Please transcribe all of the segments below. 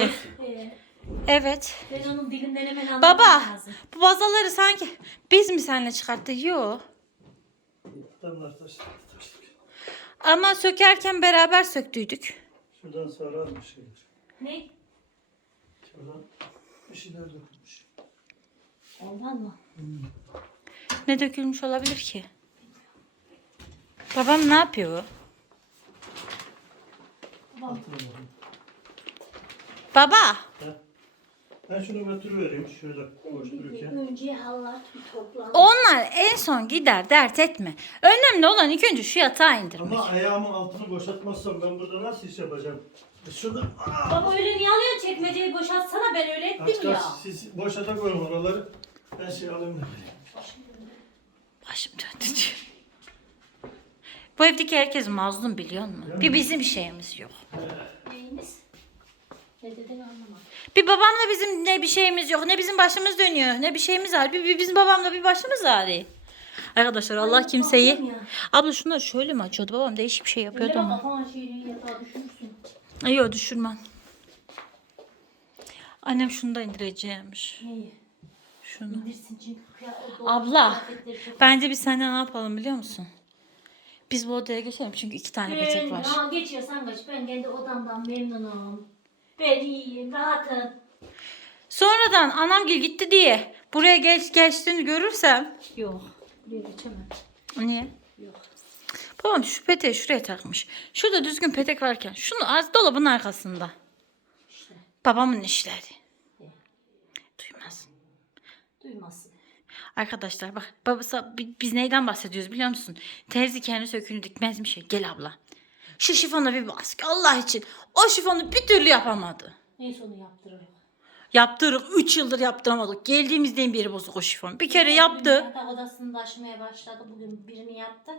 Hatice. Ee, Evet. ben onun dilinden hemen anlamam Baba lazım. bu vazaları sanki biz mi seninle çıkarttık? Yok. Damlar. Ama sökerken beraber söktüydük. Şuradan sarar bir şeyler. Ne? Şuradan bir şeyler dökülmüş. Ondan mı? Ne dökülmüş olabilir ki? Babam ne yapıyor? Hatırlamadım. Baba. Ben şunu götürüvereyim şöyle boş dururken. Önce halat bir toplan. Onlar en son gider dert etme. Önemli olan ilk önce şu yatağı indirmek. Ama ayağımın altını boşaltmazsam ben burada nasıl iş yapacağım? E şurada Aa! Baba öyle niye alıyorsun çekmeceyi boşaltsana ben öyle Aç ettim ya. kaç siz boşata koyun oraları. Ben şey alayım da vereyim. Başım döndü diyor. Bu evdeki herkes mazlum biliyor musun? Bir bizim şeyimiz yok. Neyiniz? Ne anlamadım. Bir babamla bizim ne bir şeyimiz yok. Ne bizim başımız dönüyor. Ne bir şeyimiz var. Bir, bir bizim babamla bir başımız ağrıyor. Arkadaşlar Allah Ay, kimseyi... ya. Abla şunları şöyle mi açıyordu? Babam değişik bir şey yapıyordu Öyle ama. kafana şeyini yatağa düşürürsün. Ay yok düşürmem. Annem şunu da indireceğimiş. Neyi? Şunu. İndirsin çünkü kıya- o dolap Abla kıyafetleri çok- bence biz senden ne yapalım biliyor musun? Biz bu odaya geçelim çünkü iki tane Ben, var. ha, geçiyorsan geç. Ben kendi odamdan memnunum. Ben iyiyim, rahatım. Sonradan anamgil gitti diye buraya geç geçtiğini görürsem. Yok. Buraya geçemem. Niye? Yok. Babam şu peteği şuraya takmış. Şurada düzgün petek varken şunu az dolabın arkasında. İşte. Babamın işleri. Duymaz. Duymazsın. Arkadaşlar bak babası bi- biz neyden bahsediyoruz biliyor musun? Terzi kendi sökünü dikmezmiş ya. Gel abla. Şu şifona bir bas ki Allah için. O şifonu bir türlü yapamadı. En sonu yaptırıyor. Yaptırık 3 yıldır yaptıramadık. Geldiğimizden beri bozuk o şifon. Bir kere yaptı. Yatak odasını da açmaya başladı. Bugün birini yaptı.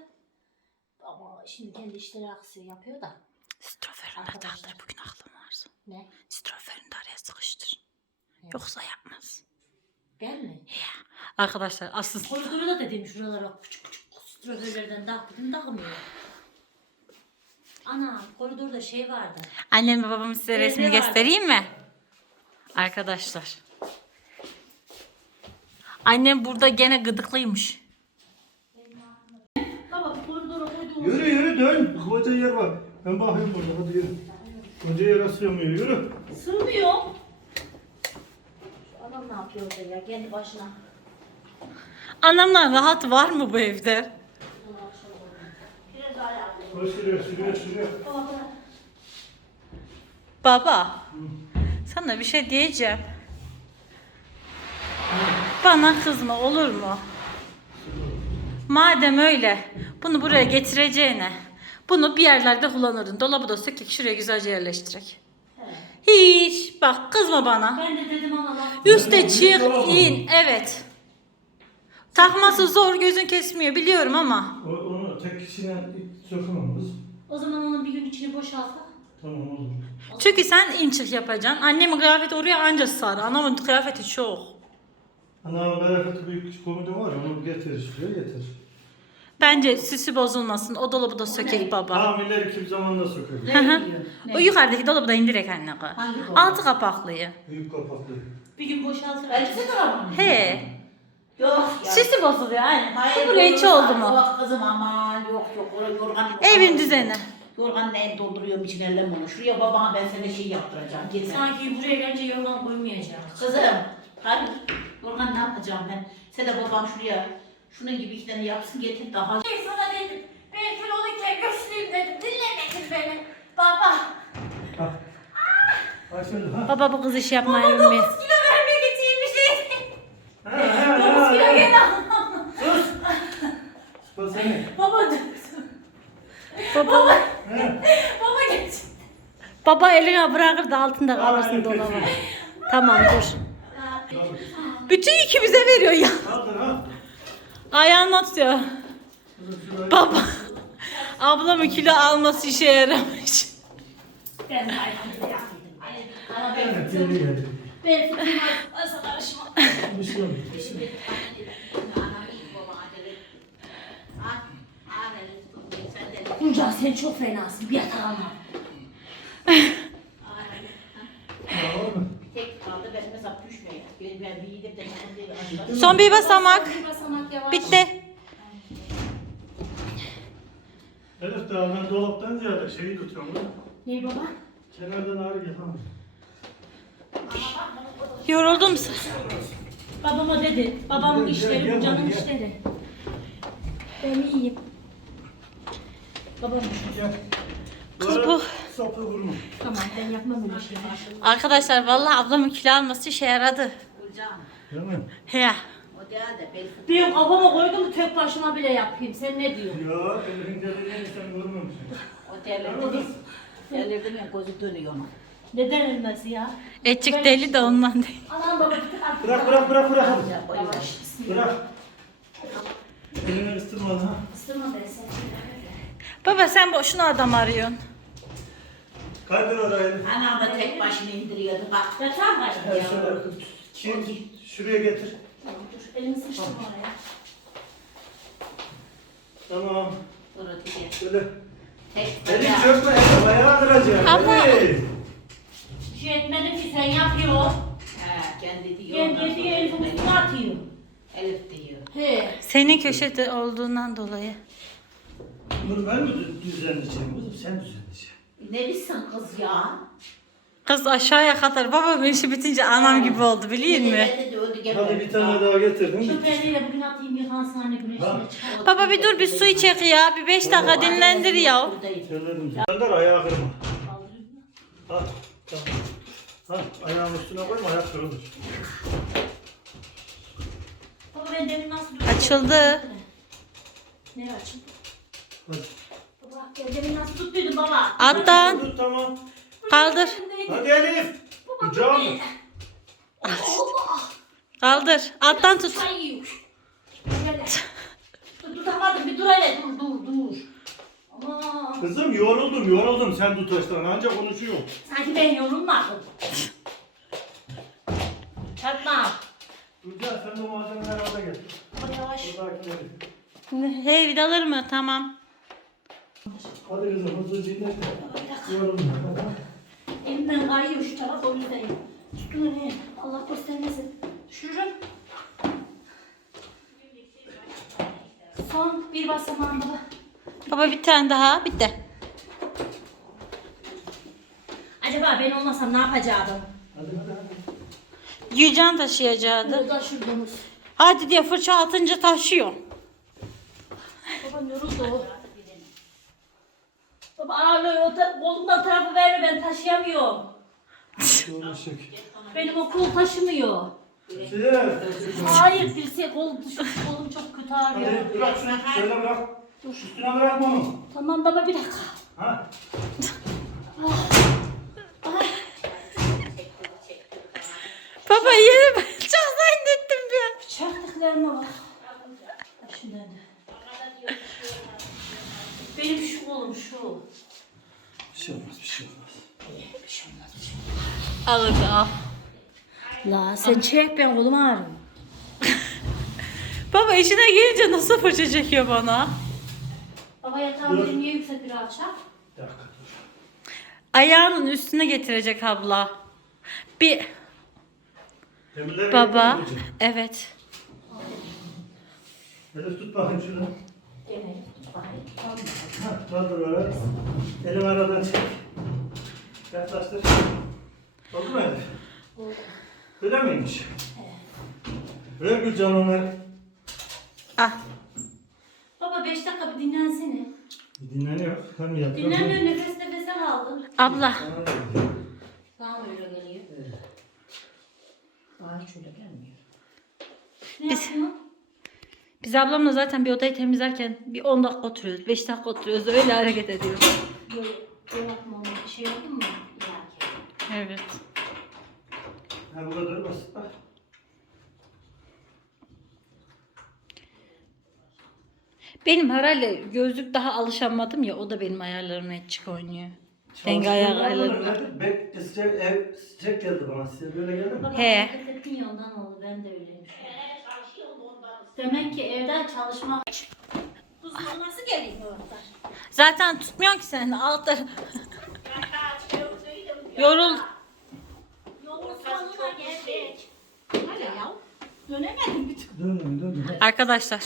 Ama şimdi kendi işleri aksıyor yapıyor da. Stroferini de Arkadaşlar. aldır bugün aklım varsa. Ne? Stroferini de araya sıkıştır. Evet. Yoksa yapmaz. Gel mi? Arkadaşlar aslında Koridoru da dedim şuralara küçük küçük stroförlerden dağ dedim dağılmıyor. Ana koridorda şey vardı. Annem ve babamın size Evde resmini vardı. göstereyim mi? Arkadaşlar. Annem burada gene gıdıklıymış. Baba koridora koyduğumuz Yürü yürü dön. Koca yer var. Ben bakayım burada hadi yürü. Koca yere sığmıyor yürü. sığmıyor. Şu adam ne yapıyor orada ya kendi başına. Annemden rahat var mı bu evde? Şuraya şuraya şuraya. Baba. Sana bir şey diyeceğim. Bana kızma olur mu? Madem öyle bunu buraya getireceğine bunu bir yerlerde kullanırdın. Dolabı da sökek şuraya güzelce yerleştirek. Hiç bak kızma bana. Ben de dedim ama laf. Üste çık in evet. Takması zor gözün kesmiyor biliyorum ama. O, onu tek kişiden sokamam kız. O zaman onun bir gün içini boşaltsa. Tamam oğlum. Çünkü sen in çık yapacaksın. Annemin kıyafeti oraya anca sar. Anamın kıyafeti çok. Anamın bereketi büyük komodin var ya onu getir şuraya getir. Bence süsü bozulmasın. O dolabı da sökek baba. Hamiler kim zamanla söker. Hı hı. O yukarıdaki dolabı da indirek anne. Hangi? Altı kapaklıyı. Büyük kapaklı. Bir gün boşaltır. Elbise tarafı mı? He. Yok ya. Süsü bozuluyor anne. Hayır, Bu buraya hiç oldu mu? Yok kızım aman yok yok. Oraya yorgan yok. Evin düzeni. Yorgan ne dolduruyorum içine ellem onu. Şuraya babama ben sana şey yaptıracağım. Git sen. Sanki buraya gelince yorgan koymayacağım. Kızım. Hayır. Yorgan ne yapacağım ben? Sen de babam şuraya şunun gibi iki tane yapsın getir daha. Sana dedim. Ben kiloluyken güçlüyüm dedim. Dinlemedin beni. Baba. Bak ha. Baba bu kız iş yapmayı bilmiyor. Kilo vermek için bir şey. Ha, ha, Dokuz ha, kilo ha. gene almam. Sus. Bak seni. Baba dur. Baba, Ha. Baba geç. Baba eline bırakır da altında kalırsın dolaba. Tamam dur. Bütün yükü bize veriyor ya. Ayağını atıyor. Baba. Ablamın kilo alması işe yaramış. Ben de ayağımda yapayım. Ama ben geldi. Ben fıtığım asla karışmam. Bir şey şey olmuyor. Bunca sen çok fenasın. Bir yatağa alma. Aa, hesap düşmüyor. Ben, ben bir gidip de aşağıda. Son bir basamak. Bir basamak yavaş. Bitti. Elif daha ben dolaptan ziyade şeyi tutuyorum. lan. Ne baba? Kenardan ağrı yapamam. Yoruldum. Babama dedi. Babamın Gel, gel, işleri, gel, canım gel. işleri. Ben iyiyim. Babam Gel. Kız bu- Sapı vurma. tamam ben yapmam öyle şeyler. Arkadaşlar vallahi ablamın kilo alması işe yaradı. Hocam, Değil mi? He. o de bel fıtığı. Bir kafama koydum tek başıma bile yapayım. Sen ne diyorsun? Ya Elif'in geldiğini sen görmemişsin. O derlerde de, derlerde mi gözü dönüyor ama. Neden ölmez ya? Etçik deli de ondan değil. Anam baba bir tık artık. Bırak bırak bırak bırak. Ya, yavaş. Bırak. Elini ısırma lan. ha. Isırma ben seni. Baba sen boşuna adam arıyorsun. Kaydır oraya Elif. Anam da tek başına indiriyordu bak. Yatağım var Her ya. şöyle kim şuraya getir. Dur elimi sıçtım oraya. Tamam. Sonra diye. Şöyle. Tek Elif ayağı. çökme Elif ayağı kıracak. Ama-. Bir şey etmedim ki sen yapıyor. He, kendi diyor. Ondan yediği sonra Elif- üstüne atıyor. Elif diyor. He. Senin köşede olduğundan dolayı. Bunu ben mi dü- düzenleyeceğim? Kızım sen düzenleyeceksin. Ne bilsin kız ya? Kız aşağıya kadar babam işi bitince anam gibi oldu biliyor musun? De öldü. Hadi bir tane daha getirdim. Şu perdeyle bugün atayım yıkansın anne güneşine çıkar. Baba bir dur bir su içek ya. Bir beş dakika dinlendir ya. Sender ayağı kırma. Ha, tamam. Ha, ayağın üstüne koyma ayak kırılır. Baba ben demin nasıl Açıldı. Ne açıldı? Hadi. Demin nasıl tuttuydum baba? Alttan Dur tamam. kaldır. Hadi Elif. Kucağım. Allah! Kaldır. Alttan tut. Tutamadım bir dur hele dur dur dur. Ama Kızım yoruldum yoruldum sen tutaştan ancak konuşuyor. sanki ben yorulmadım. Fatma. Gülcan sen de malzemeleri al da gel. Yavaş. Hey vidalar mı? Tamam. Hadi kızım hızlı dinle. Yoruldum. Elimden kayıyor şu taraf o yüzden. Üstüne ne? Allah göstermesin. Düşürürüm. Son bir basamağım baba. Baba bir tane daha. Bitti. Acaba ben olmasam ne yapacaktım? Hadi hadi hadi. Gülcan taşıyacaktı. Burada şuradamız. Hadi diye fırça atınca taşıyor. Babam yoruldu o. Baba ağırlığı kolumdan tarafı verme ben taşıyamıyorum. Doğru şık. Benim o kol taşımıyor. Hayır dirse kol, şu kolum çok kötü ağrıyor. Hadi bırak şunu. Şöyle bırak. Üstüne bırakma onu. Tamam baba bir dakika. Ha? Baba yeni ben çok zannettim bir an. Çarptıklarıma bak. Şundan da. Benim şu kolum şu. Bir şey olmaz bir şey olmaz. Al hadi al. La sen çek ben kolum ağrıyor. Baba işine gelince nasıl fırça çekiyor bana? Baba yatağım benim niye yüksek bir alçak? Bir dakika dur. Ayağının üstüne getirecek abla. Bir Demirleri baba. Evet. Elif tut bakayım şunu. Gene. Tamam. Kaldır böyle. Elim aradan çek. Yaklaştır. Oldu mu Elif? Öyle miymiş? Ver Gülcan onları. Ah. Baba 5 dakika bir dinlensene. Dinleniyor. Hem yapıyor. Dinlenmiyor nefes nefese kaldım. Abla. Bana mı öyle geliyor? Bana hiç öyle gelmiyor. Ne Biz- yaptın? Biz ablamla zaten bir odayı temizlerken bir 10 dakika oturuyoruz, 5 dakika oturuyoruz. Öyle hareket ediyoruz. Böyle böyle yapma onu. Bir şey yaptın mı? Yani. Evet. Ha bu kadar basit bak. Benim herhalde gözlük daha alışamadım ya o da benim ayarlarımla çık oynuyor. Denge ayak ayarlarımla. Bek sıcak ev sıcak geldi bana. Size böyle geldi mi? He. oldu. Ben de öyleyim. Demek ki evden çalışmak. Kuzum nasıl geliyor orada? Zaten tutmuyor ki sen alt taraf. Yorul. Yolun sonuna geldik. Dönemedim bir türlü. Döndüm döndüm. Arkadaşlar.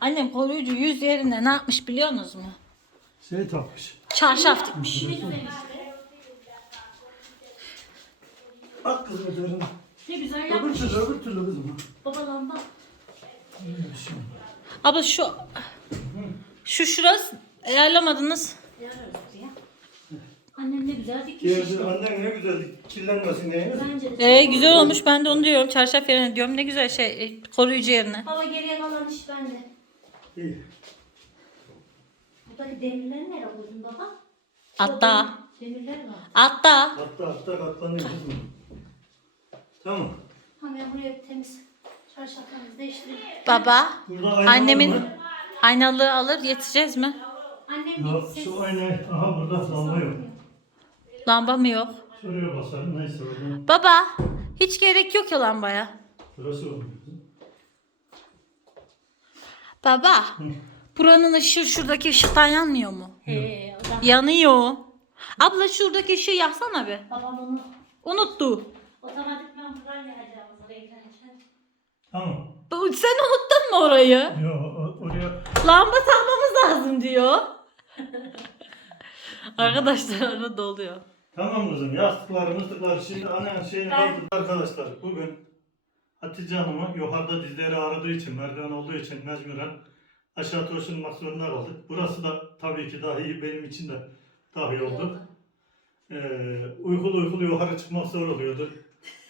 Annem koruyucu yüz yerine ne yapmış biliyor musunuz mu? Şey takmış. Çarşaf dikmiş. Ne güzel işte. Bak kızım üzerine. Ne güzel Öbür yapmış. türlü öbür türlü kızım. Babalan bak. Abla şu şu şurası ayarlamadınız. Annem ne güzel dikmiş işte. annen ne güzel kirlenmesin diye. Bence de. Ee, güzel olmuş ben de onu diyorum. Çarşaf yerine diyorum. Ne güzel şey e, koruyucu yerine. Baba geriye kalan iş bende. İyi. Buradaki demirleri nereye koydun baba? Hatta. Demirler var. Hatta. Hatta hatta katlanıyor kızım. Tamam. Ha ben buraya temiz çarşaflarımızı. Baba. Burada ayna Annemin var mı? aynalığı alır getireceğiz mi? Annem Ya, gitsin. şu ayna, aha burada lamba yok. Lamba mı yok? Şuraya basarım neyse oradan. Baba. Hiç gerek yok ya lambaya. Burası olmuyor. Baba. Buranın ışığı şuradaki ışıktan yanmıyor mu? He, o da Yanıyor. Abla şuradaki ışığı yaksana be. babam onu Unuttu. otomatikman buradan beklerken. Tamam. Sen unuttun mu orayı? Yo, o- oraya Lamba takmamız lazım diyor. Arkadaşlar arada oluyor. Tamam kızım yastıkları mıstıkları şimdi annen şeyini Ben- kaldırdı arkadaşlar. Bugün Hatice Hanım'a yukarıda dizleri ağrıdığı için merdiven olduğu için mecburen aşağı taşınmak zorunda kaldık. Burası da tabii ki daha iyi benim için de daha iyi oldu. Ee, uykulu uykulu yukarı çıkmak zor oluyordu.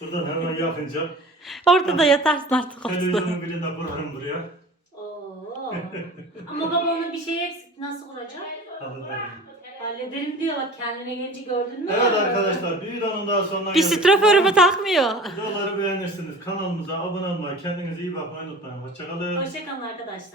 Buradan hemen yakınca Orada da yatarsın artık olsun. televizyonun birinde kurarım buraya. Oo. Ama baba onun bir şey eksik. Nasıl kuracak? Hallederim. Hallederim diyor bak kendine gelince gördün mü? Evet arkadaşlar bir videonun daha sonuna Bir stroförümü takmıyor. Videoları beğenirsiniz. Kanalımıza abone olmayı, kendinize iyi bakmayı unutmayın. Hoşçakalın. Hoşçakalın arkadaşlar.